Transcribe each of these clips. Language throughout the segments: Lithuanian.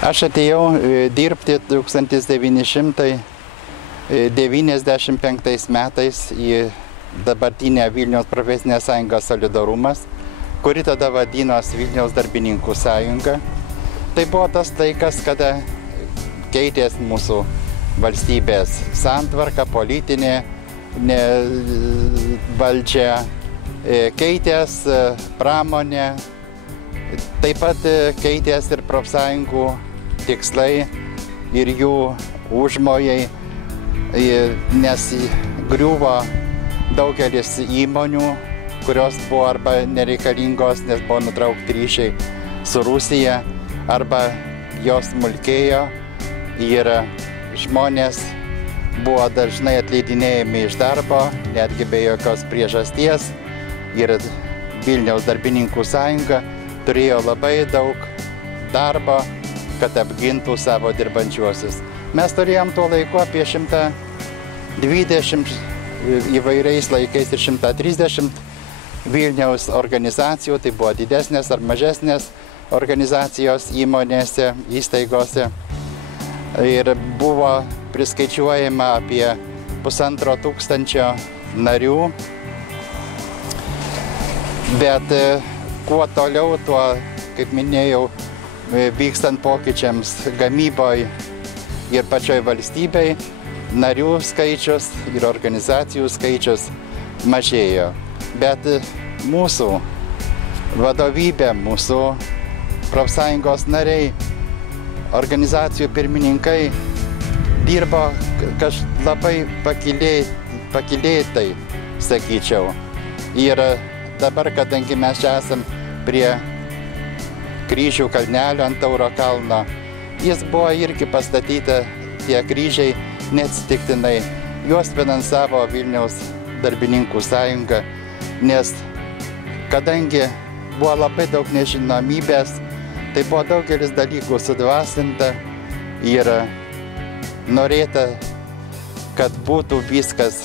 Aš atėjau dirbti 1995 metais į dabartinę Vilniaus profesinę sąjungą Solidarumas, kuri tada vadinosi Vilniaus darbininkų sąjunga. Tai buvo tas laikas, kada keitės mūsų valstybės santvarka, politinė valdžia, keitės pramonė, taip pat keitės ir profsąjungų tikslai ir jų užmojai, nes griuvo daugelis įmonių, kurios buvo arba nereikalingos, nes buvo nutraukti ryšiai su Rusija, arba jos smulkėjo ir žmonės buvo dažnai atleidinėjami iš darbo, netgi be jokios priežasties. Ir Vilniaus darbininkų sąjunga turėjo labai daug darbo, kad apgintų savo dirbančiuosius. Mes turėjom tuo laiku apie 120 įvairiais laikais ir 130 Vilniaus organizacijų, tai buvo didesnės ar mažesnės organizacijos įmonėse, įstaigose. Ir buvo priskaičiuojama apie 1500 narių. Bet kuo toliau, tuo, kaip minėjau, vykstant pokyčiams gamyboje ir pačioj valstybei, narių skaičius ir organizacijų skaičius mažėjo. Bet mūsų vadovybė, mūsų profsąjungos nariai, organizacijų pirmininkai dirbo labai pakylėtai, sakyčiau. Ir dabar, kadangi mes čia esam prie kryžių kalnelio ant Tauro kalno, jis buvo irgi pastatyta, tie kryžiai neatsitiktinai. Juos finansavo Vilniaus darbininkų sąjunga, nes kadangi buvo labai daug nežinomybės, tai buvo daugelis dalykų sudvasinta ir norėta, kad būtų viskas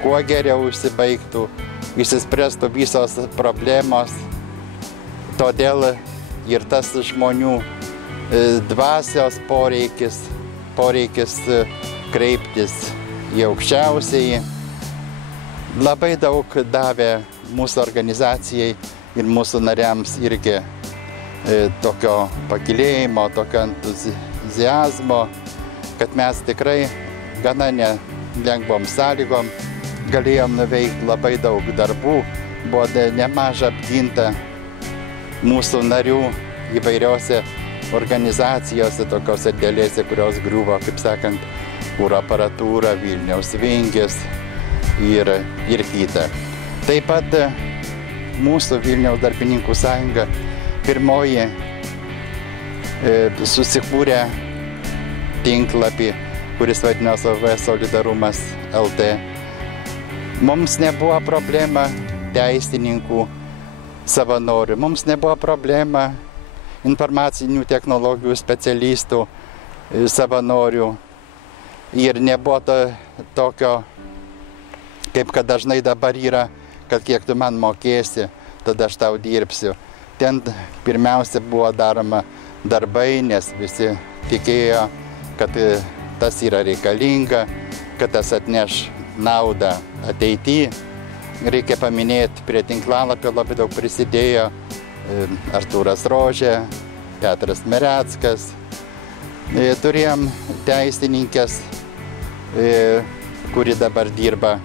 kuo geriau užsibaigtų, išsispręstų visos problemos. Todėl ir tas žmonių dvasios poreikis kreiptis į aukščiausiąjį labai daug davė mūsų organizacijai ir mūsų nariams irgi tokio pakylėjimo, tokio entuziazmo, kad mes tikrai gana nelengvom sąlygom galėjom nuveikti labai daug darbų. Buvo nemaža apginta mūsų narių įvairiose organizacijose, tokiose dėlėse, kurios griuvo, kaip sakant, kuro aparatūra, Vilniaus Vingis ir kita. Taip pat mūsų Vilniaus darbininkų sąjunga pirmoji susikūrė tinklapį, kuris vadinosi Solidarumas LT. Mums nebuvo problema teisininkų savanorių, mums nebuvo problema informacinių technologijų specialistų savanorių ir nebuvo tokio, kaip kad dažnai dabar yra, kad kiek tu man mokėsi, tada aš tau dirbsiu. Ten pirmiausia buvo daroma darbai, nes visi tikėjo, kad tas yra reikalinga, kad tas atneš naudą ateityje. Reikia paminėti, prie tinklalapio labai daug prisidėjo Artūras Rožė, Petras Mereckas. Turėjom teisininkės, kuri dabar dirba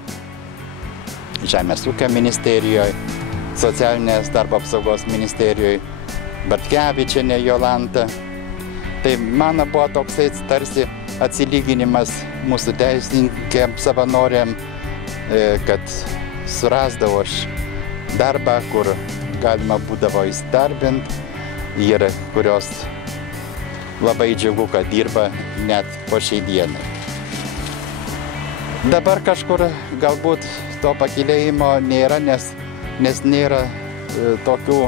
Žemės ūkio ministerijoje, Socialinės darbo apsaugos ministerijoje, Bartkevičienė Jolanta. Tai mano buvo toksai tarsi atsilyginimas mūsų teisininkėm savanoriam, kad surasdavo aš darbą, kur galima būdavo įsidarbinti ir kurios labai džiugu, kad dirba net po šiai dienai. Dabar kažkur galbūt to pakylėjimo nėra, nes nėra tokių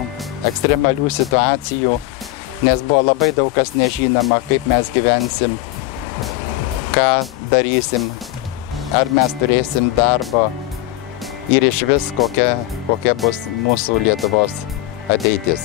ekstremalių situacijų, nes buvo labai daug kas nežinoma, kaip mes gyvensim, ką darysim, ar mes turėsim darbo ir iš vis kokia bus mūsų Lietuvos ateitis.